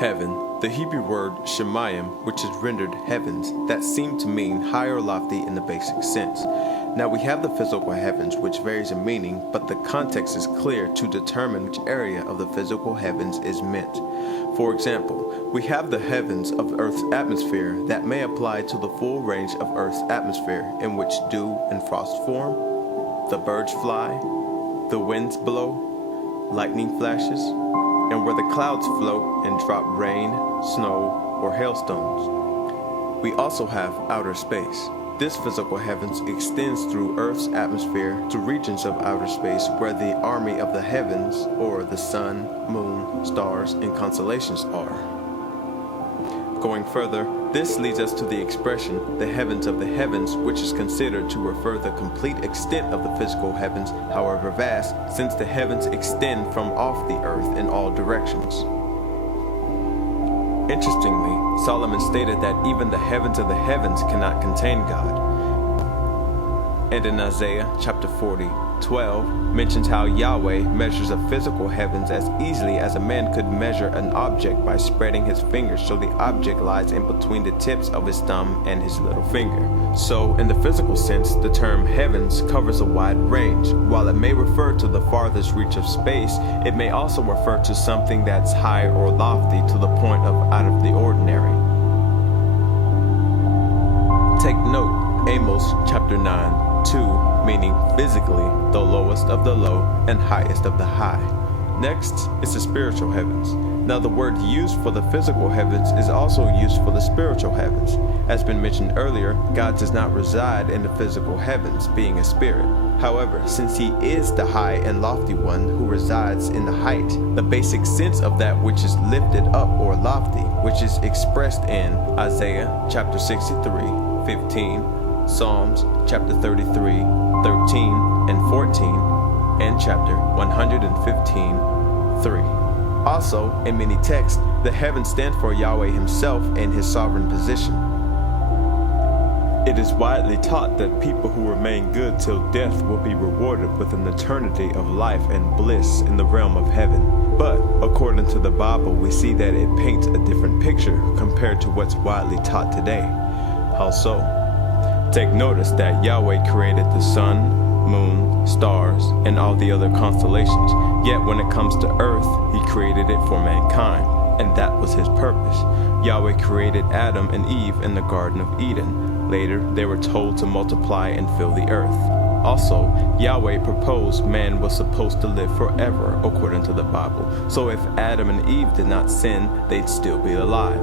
Heaven, the Hebrew word shemayim, which is rendered heavens, that seem to mean high or lofty in the basic sense. Now we have the physical heavens, which varies in meaning, but the context is clear to determine which area of the physical heavens is meant. For example, we have the heavens of Earth's atmosphere that may apply to the full range of Earth's atmosphere, in which dew and frost form, the birds fly, the winds blow, lightning flashes, and where the clouds float and drop rain, snow, or hailstones. We also have outer space. This physical heavens extends through Earth's atmosphere to regions of outer space where the army of the heavens, or the sun, moon, stars, and constellations are. Going further, this leads us to the expression, the heavens of the heavens, which is considered to refer the complete extent of the physical heavens, however vast, since the heavens extend from off the earth in all directions. Interestingly, Solomon stated that even the heavens of the heavens cannot contain God. And in Isaiah chapter 40:12 mentions how Yahweh measures the physical heavens as easily as a man could measure an object by spreading his fingers so the object lies in between the tips of his thumb and his little finger. So, in the physical sense, the term heavens covers a wide range. While it may refer to the farthest reach of space, it may also refer to something that's high or lofty to the point of out of the ordinary. Take note, Amos chapter 9:2, meaning physically the lowest of the low and highest of the high. Next is the spiritual heavens. Now the word used for the physical heavens is also used for the spiritual heavens. As been mentioned earlier, God does not reside in the physical heavens, being a spirit. However, since he is the high and lofty one who resides in the height, the basic sense of that which is lifted up or lofty, which is expressed in Isaiah chapter 63:15, Psalms chapter 33:13 and 14, and chapter 115:3. Also, in many texts, the heavens stand for Yahweh himself and his sovereign position. It is widely taught that people who remain good till death will be rewarded with an eternity of life and bliss in the realm of heaven. But, according to the Bible, we see that it paints a different picture compared to what's widely taught today. How so? Take notice that Yahweh created the sun, moon, stars, and all the other constellations. Yet when it comes to earth, he created it for mankind, and that was his purpose. Yahweh created Adam and Eve in the Garden of Eden. Later, they were told to multiply and fill the earth. Also, Yahweh proposed man was supposed to live forever, according to the Bible. So if Adam and Eve did not sin, they'd still be alive.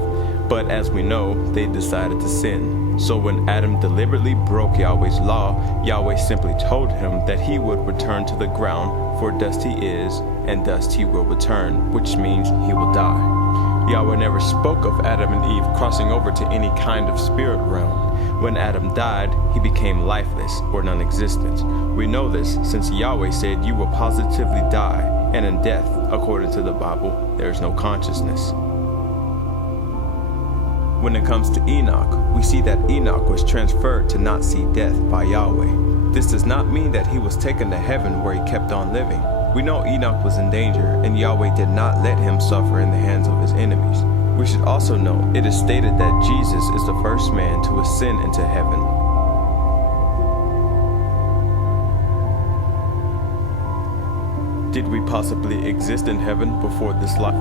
But as we know, they decided to sin. So when Adam deliberately broke Yahweh's law, Yahweh simply told him that he would return to the ground, for dust he is, and dust he will return, which means he will die. Yahweh never spoke of Adam and Eve crossing over to any kind of spirit realm. When Adam died, he became lifeless or non-existent. We know this since Yahweh said you will positively die, and in death, according to the Bible, there is no consciousness. When it comes to Enoch, we see that Enoch was transferred to not see death by Yahweh. This does not mean that he was taken to heaven where he kept on living. We know Enoch was in danger, and Yahweh did not let him suffer in the hands of his enemies. We should also know it is stated that Jesus is the first man to ascend into heaven. Did we possibly exist in heaven before this life?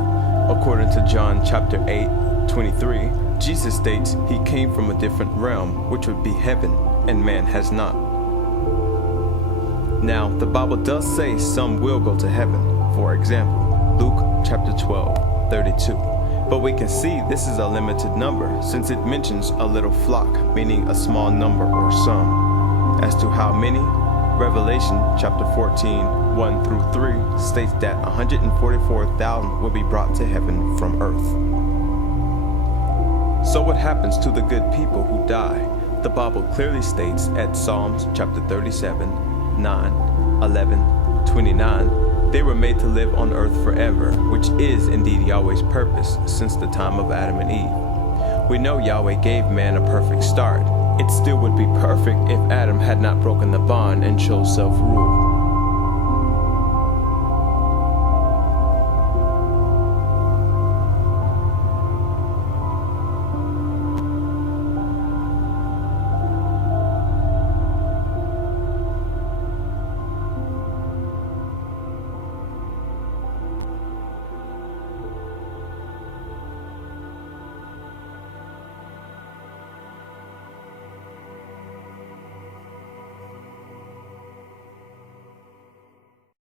According to John chapter 8:23, Jesus states he came from a different realm, which would be heaven, and man has not. Now, the Bible does say some will go to heaven. For example, Luke chapter 12:32. But we can see this is a limited number, since it mentions a little flock, meaning a small number or some. As to how many, Revelation chapter 14:1-3 states that 144,000 will be brought to heaven from earth. So what happens to the good people who die? The Bible clearly states at Psalms chapter 37:9, 11, 29, they were made to live on earth forever, which is indeed Yahweh's purpose since the time of Adam and Eve. We know Yahweh gave man a perfect start. It still would be perfect if Adam had not broken the bond and chose self-rule.